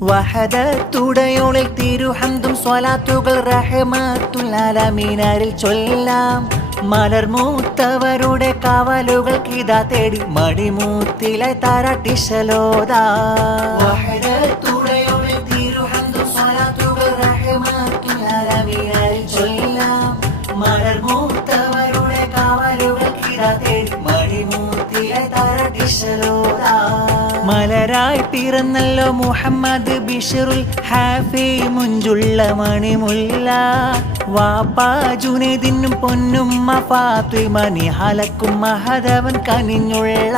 വഹദത്തുടയോളിൽ തിരുഹംദും സ്വലാത്തുകൾ റഹ്മത്തുൽ ആലമീനരിൽ ചൊല്ലാം. മലർമൂത്തവരുടെ കാവലുകൾക്കിതാ തേടി മടിമൂത്തിലെ താരാട്ടിശലോദാ. വഹദത്തുടയോളിൽ തിരുഹംദും സ്വലാത്തുകൾ റഹ്മത്തുൽ ആലമീനരിൽ ചൊല്ലാം. മലർമൂത്തവരുടെ കാവലുകൾക്കിതാ തേടി മടിമൂത്തിലെ താരാട്ടിശലോദാ. മലരായി പിറന്നല്ലോ മുഹമ്മദ് ബിഷറുൽ ഹാഫി മുഞ്ചുള്ള മണിമുല്ല. വാപ്പാ ജുനൈദിനും പൊന്നുമ്മ ഫാത്തിമ നിഹാലക്കും മഹദവൻ കനിഞ്ഞുള്ള.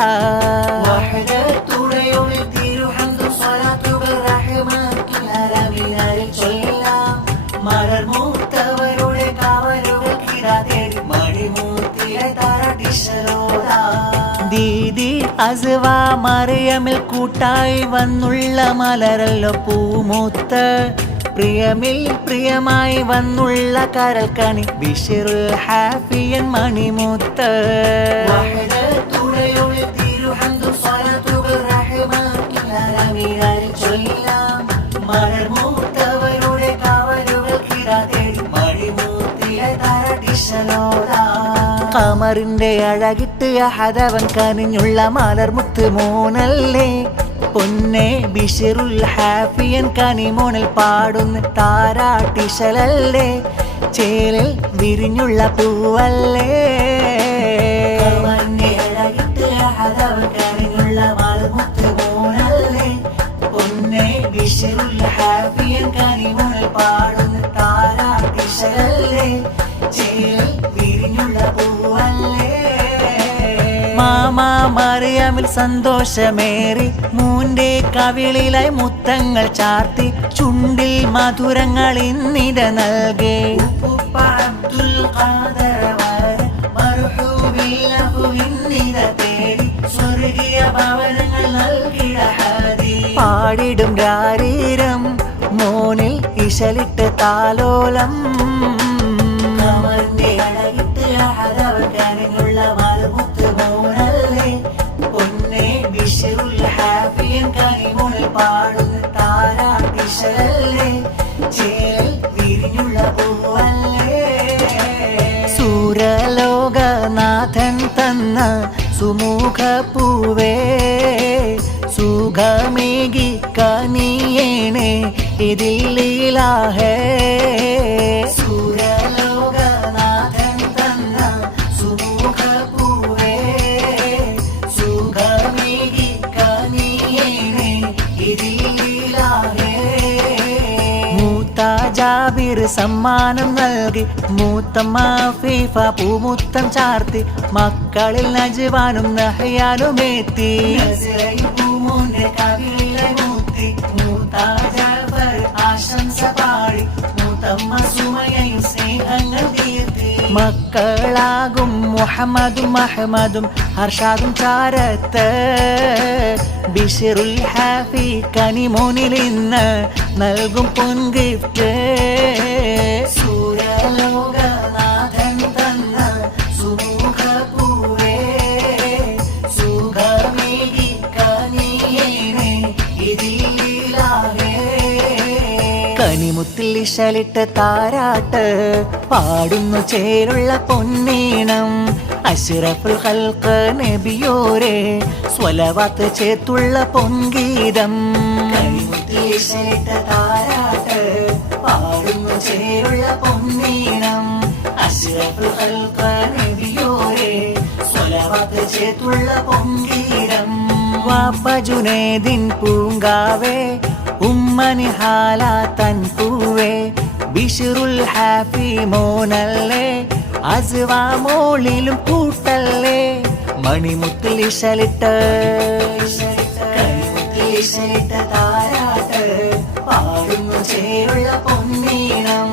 വഹദത്തുടയോളിൽ തിരുഹംദും സ്വലാത്തുകൾ റഹ്മത്തുൽ ആലമീനരിൽ ചൊല്ലാം. മലർമൂത്തവരുടെ കാവലുകൾക്കിതാ തേടി മടിമൂത്തിലെ താരാട്ടിശലോദാ. ദീദി അസ്വ മറിയമിൽ കൂട്ടായി വന്നുള്ള മലരല്ലോ പൂമൂത്ത്. പ്രിയമിൽ പ്രിയമായി വന്നുള്ള കരൽക്കണി ബിഷറുൽ ഹാഫിയൻ മണിമൂത്ത്. വഹദത്തുടയോളിൽ തിരുഹംദും സ്വലാത്തുകൾ റഹ്മത്തുൽ ആലമീനരിൽ ചൊല്ലാം. മലർമൂത്തവരുടെ കാവലുകൾക്കിതാ തേടി മടിമൂത്തിലെ താരാട്ടിശലോദാ. ഖമറിന്റെ അഴകിട്ട് അഹദവൻ കനിഞ്ഞുള്ള മലർമുത്ത് മോനല്ലേ. പൊന്നെ ബിഷറുൽ ഹാഫിയൻ കനിമോണിൽ പാടുന്ന താരാട്ടിശലല്ലേ. ചേലിൽ വിരിഞ്ഞുള്ള പൂവല്ലേ. ഖമറിന്റെ അഴകിട്ട് അഹദവൻ കനിഞ്ഞുള്ള മലർമുത്ത് മോനല്ലേ. പൊന്നെ ബിഷറുൽ ഹാഫിയൻ കനിമോണിൽ പാടുന്ന താരാട്ടിശലല്ലേ. ചേലിൽ വിരിഞ്ഞുള്ള പൂവല്ലേ. മാമാ മറിയമിൽ സന്തോഷമേറി മൂന്റെ കവിളിലായി മുത്തങ്ങൾ ചാർത്തി ചുണ്ടിൽ മധുരങ്ങൾ ഇന്നിട നൽകി. അബ്ദുൽ ഖാദർ സ്വർഗീയ ഭവനങ്ങൾ നൽകിട ഹദീ. പാടിടും രാരീരം മോനിൽ ഇശലിട്ട് താലോലം. ഖമറിന്റെ അഴകിട്ട് അഹദവൻ കനിഞ്ഞുള്ള മലർമുത്ത് മോനല്ലേ. പൊന്നെ ബിഷറുൽ ഹാഫിയൻ കനിമോണിൽ പാടുന്ന താരാട്ടിശലല്ലേ. ചേലിൽ വിരിഞ്ഞുള്ള പൂവല്ലേ. സൂരലോകനാഥൻ തന്ന സുമുഖ പൂവേ സുഖമേകി കനിയേണേ ഇതിൽ ലീലാഹേ. സൂരലോകനാഥൻ തന്ന സുമുഖ പൂവേ സുഖമേകി കനിയേണേ ഇതിൽ ലീലാഹേ. മൂത്ത ജാബിർ സമ്മാനം നൽകി മൂത്തമ്മ ഫീഫ പൂമുത്തം ചാർത്തി. മക്കളിൽ നജ്വാനും നഹ്യാനുമെത്തി. പൂമോന്റെ കവിളിലെ മൂത്തി. മൂത്ത ജാഫർ ആശംസ പാടി മൂത്തമ്മ സുമയയും സ്നേഹങ്ങൾ തീർത്തി. മക്കളാകും മുഹമ്മദും അഹ്മദും ഹർഷാദും ചാരത്ത്. ബിഷറുൽ ഹാഫി കനിമോനിൽ ഇന്ന് നൽകും പൊൻ ഗിഫ്റ്റ്. സൂരലോകനാഥൻ തന്ന സുമുഖ പൂവേ സുഖമേകി കനിയേണേ ഇതിൽ ലീലാഹേ. കനിമുത്തിൽ ഇശലിട്ട് താരാട്ട് പാടുന്നു ചേലുള്ള പൊന്നീണം. അഷ്റഫുൽ ഖൽഖ് നബിയോരെ സ്വലവാത്ത് ചേർത്തുള്ള പൊൻഗീതം. കനിമുത്തിൽ ഇശലിട്ട് താരാട്ട് പാടുന്നു ചേലുള്ള പൊന്നീണം. അഷ്റഫുൽ ഖൽഖ് നബിയോരെ സ്വലവാത്ത് ചേർത്തുള്ള പൊൻഗീതം. വാപ്പ ജുനൈദിൻ പൂങ്കാവേ ഉമ്മ നിഹാല തൻ പൂവേ ബിഷറുൽ ഹാഫി മോനല്ലേ. അസ്വ മോളിലും കൂട്ടല്ലേ. മണിമുത്തിൽ ഇശലിട്ട് കനിമുത്തിൽ ഇശലിട്ട താരാട്ട് പാടുന്നു ചേലുള്ള പൊന്നീണം.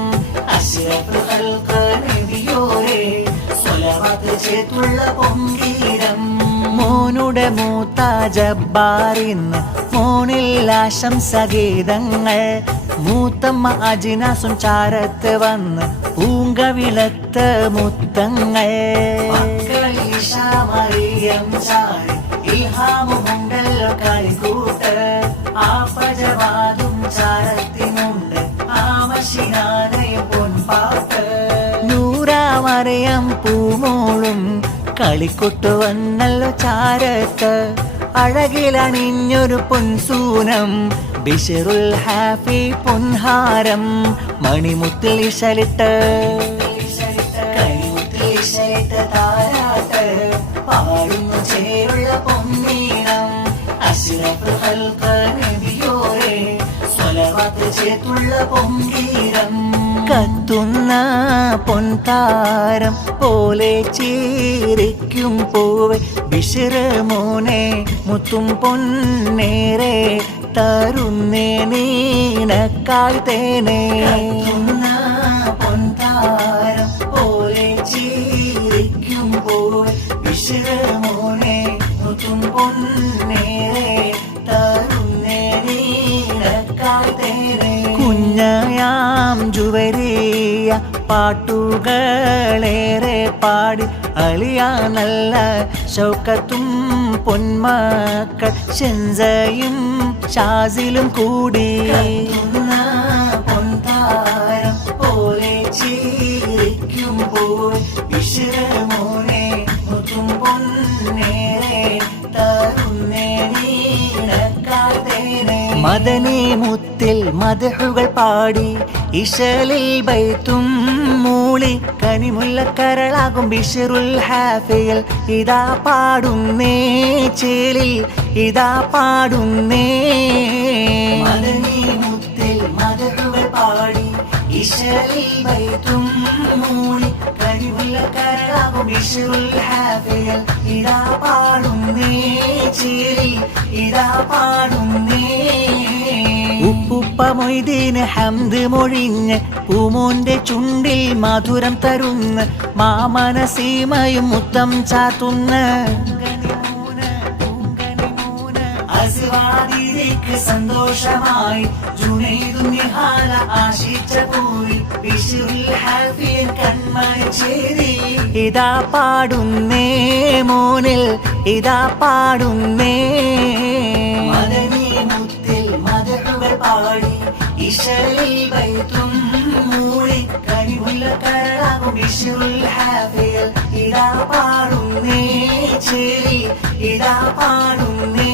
അഷ്റഫുൽ ഖൽഖ് നബിയോരെ സ്വലവാത്ത് ചേർത്തുള്ള പൊൻഗീതം. മോനുടെ മൂത്ത ജബ്ബാറിന്ന് മോനിൽ ആശംസഗീതങ്ങൾ. മൂത്തമ്മ അജിനാസും ചാരത്ത് വന്ന് പൂങ്കവിളത്ത് മുത്തങ്ങൾ. മറിയം ചാരി ഇൽഹാമുണ്ടല്ലോ കളിക്കൂട്ട്. ആപജവാദും അളിക്കൊട്ടു വന്നല്ലോ ചാരത്ത് അഴകിലണിഞ്ഞൊരു പൊൻസൂനം ബിഷറുൽ ഹാഫി പൊൻഹാരം മണിമുത്തിൽ ഇശലിട്ട് താരാട്ട് പാടുന്നു ചേരുള്ള പൊന്നീണം അശ്റഫുൽ ഖൽഖ് നബിയോരെ സ്വലവാത്ത് ചേർത്തുള്ള പൊങ്കീരം കത്തുന്ന പൊൻതാരം പോലെ ചീരിക്കും പൂവെ ബിശ്ർ മോനെ മുത്തും പൊന്നേറെ തരുന്നേ നീനക്കായി തേനേ പൊൻതാരം പോലെ ചീരിക്കും പൂവെ ബിശ്ർ മോനെ മുത്തും പൊന്നേറെ തരുന്നേ നീനക്കായി തേനേ കുഞ്ഞയാം ജുവരിയ പാട്ടുകളേറെ പാടി അലിയാ നല്ല ശൗക്കത്തും പൊന്മക്കൾ ഷെൻസയും ഷാസിലും കൂടി പൊൻതാരം പോലെ ചീരിക്കുമ്പോൾ ബിശ്ർ മോനെ മുത്തും പൊന്നേറെ തരുന്നേ നീനക്കായി തേനേ മദനി മുത്തിൽ മദ്ഹുകൾ പാടി ഇശലിൽ ബൈത്തും മൂളി കനിമുല്ലക്കരളാകും ബിശ്റുൽ ഹാഫിയിൽ ഇതാ പാടുന്നേ ചേലിൽ ഇതാ പാടുന്നേ മദനി മുത്തിൽ മദ്ഹുകൾ പാടി ഇശലിൽ ബൈത്തും മൂളി കനിമുല്ലക്കരളാകും ബിശ്റുൽ ഹാഫിയിൽ ഇതാ പാടുന്നേ ചേലിൽ ഇതാ പാടുന്നേ ഉപ്പുപ്പ മൊയ്തീന് ഹംദ് മൊഴിഞ്ഞ് പൂമോന്റെ ചുണ്ടിൽ മധുരം തരുന്ന മാമനസീമയും മുത്തം ചാത്തുന്ന അസ്വാദിലേക്ക് സന്തോഷമായി ജുനൈദും നിഹാല ആശിച്ച പോയി ബിശ്റുൽ ഹാഫിയൻ കൺമണിച്ചേരി ഇതാ പാടുന്നേ മോനിൽ ഇതാ പാടുന്നേ മദനി മുത്തിൽ മദ്ഹുകൾ പാടി ഇശലിൽ ബൈത്തും മൂളി കനിമുല്ലക്കരളാകും ബിശ്റുൽ ഹാഫിയിൽ ഇതാ പാടുന്നേ ചേരി ഇതാ പാടുന്നേ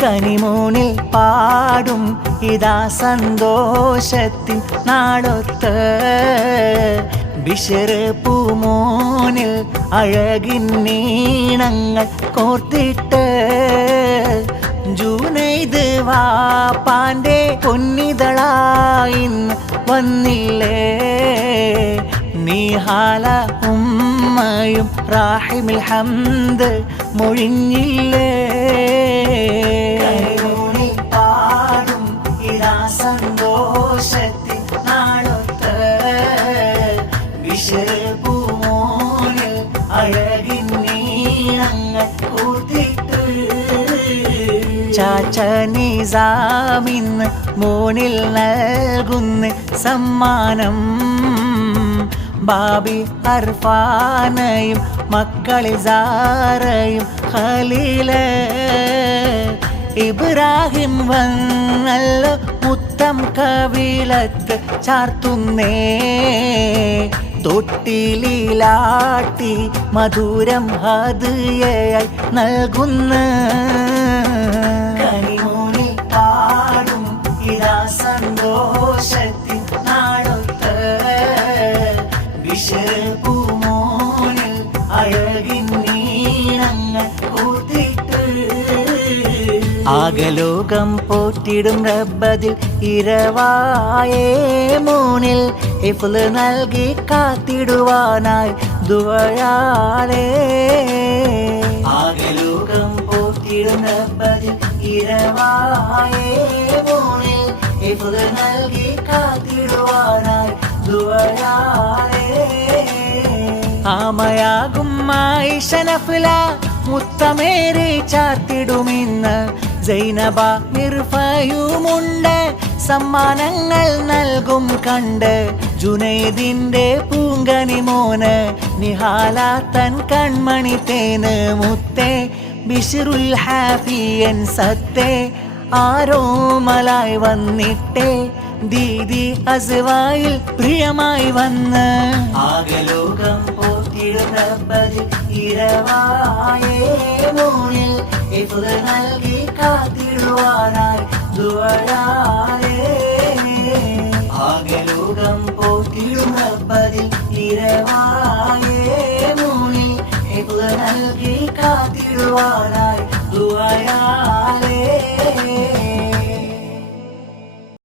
കനിമോനിൽ പാടും ഇതാ സന്തോഷത്തിൻ നാടൊത്ത് ബിശ്ർ പൂമോനിൽ അഴകിൻ നീണങ്ങൾ കോർത്തിട്ട് ജുനൈദ് വാപ്പാന്റെ പൊന്നിതളായിന്ന് വന്നില്ലേ നിഹാല ഉമ്മയും റാഹിമിൽ ഹംദ് മൊഴിഞ്ഞില്ലേ പാടും ഇതാ സന്തോഷത്തിൽ നാളൊത്ത് ബിശ്ർ പൂമോനിൽ അഴകിൻ നീണങ്ങൾ കൂത്തിട്ട് ചാച്ച നിസാമിന്ന് മോനിൽ നൽകുന്ന സമ്മാനം ബാബി അർഫാനയും മക്കളിൽ സാറയും ഖലീല് ഇബ്രാഹിം വന്നല്ലോ മുത്തം കവിളത്ത് ചാർത്തുന്നേ തൊട്ടിലാട്ടി മധുരം ഹദിയയായി നൽകുന്ന കനിമോനിൽ പാടും ഇതാ സന്തോഷത്തിൽ നാളൊത്ത് ബിശ്ർ പൂമോനിൽ അഴകിൻ നീണങ്ങൾ കൂത്തിട്ട് ആകലോകം പോറ്റിടും റബ്ബതിൽ ഇരവായേ മോനിൽ ഹിഫ്ള് നൽകി കാത്തിടുവാനായി ദുആയാലേ ആകലോകം പോറ്റിടും റബ്ബതിൽ ഇരവായേ മോനിൽ ഹിഫ്ള് നൽകി കാത്തിടുവാനായി ദുആയാലേ ആമയാകും ആയിഷ നഫ്ല മുത്തമേറി ചാർത്തിടുമിന്ന് സൈനബ മിർഫയുമുണ്ട് സമ്മാനങ്ങൾ നൽകും കണ്ട് ജുനൈദിന്റെ പൂങ്കനി മോന് നിഹാല തൻ കൺമണി തേന് മുത്തേ ബിശ്റുൽ ഹാഫിയൻ സത്തേ ആരോമലായി വന്നിട്ടേ ദീദി അസ്വായിൽ പ്രിയമായി വന്ന് ആകലോകം പോറ്റി കാത്തിടുന്നപ്പതിൽ ഇരവായേ മൂന്നിൽ ഇഫ്ള് നൽകി കാത്തിടുവാനായി ദുആയായേ ആകലോകം പോറ്റിടുന്നപ്പതിൽ ഇരവായേ മൂന്നിൽ ഇഫ്ള് നൽകി കാത്തിടുവാനായി ദുആയായേ